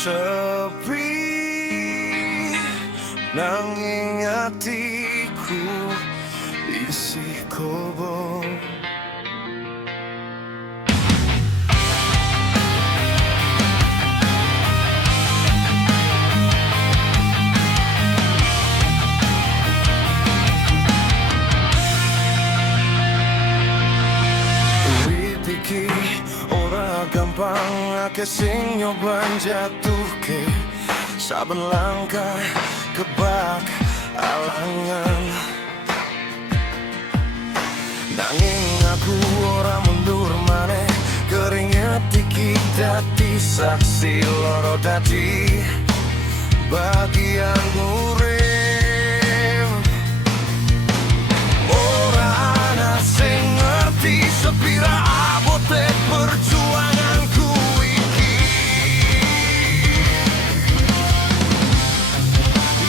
sepi nanging hatiku isi kobong. Ora gampang akeh sing nyoba jatuhke, saben langkah kebak alangan. Nanging aku ora mundur maneh, keringet iki dadi saksi loro dadi bagian urip. Ora ana sing ngerti sepira abote perjuanganku iki.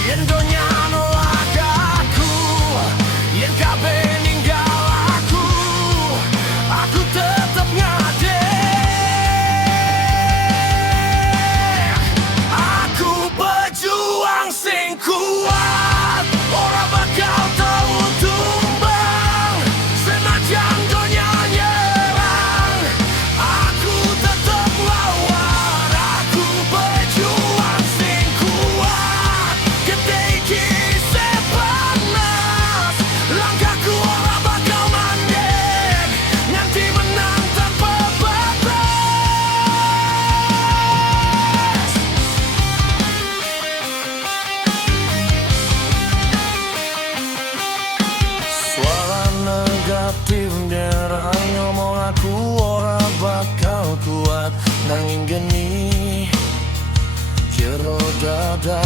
Yen donya nolak aku, yen kabeh ninggal aku tetep ngadeg. Aku pejuang sing kuat, ora bakal tau tumbang senajan donya nyerang. Aku tetep lawan, aku pejuang sing kuat. Gede iki sepanas, langkahku ora bakal mandek nganti menang tanpa batas. Suara negatif derang ngomong aku ora bakal kuat, nanging geni jero dada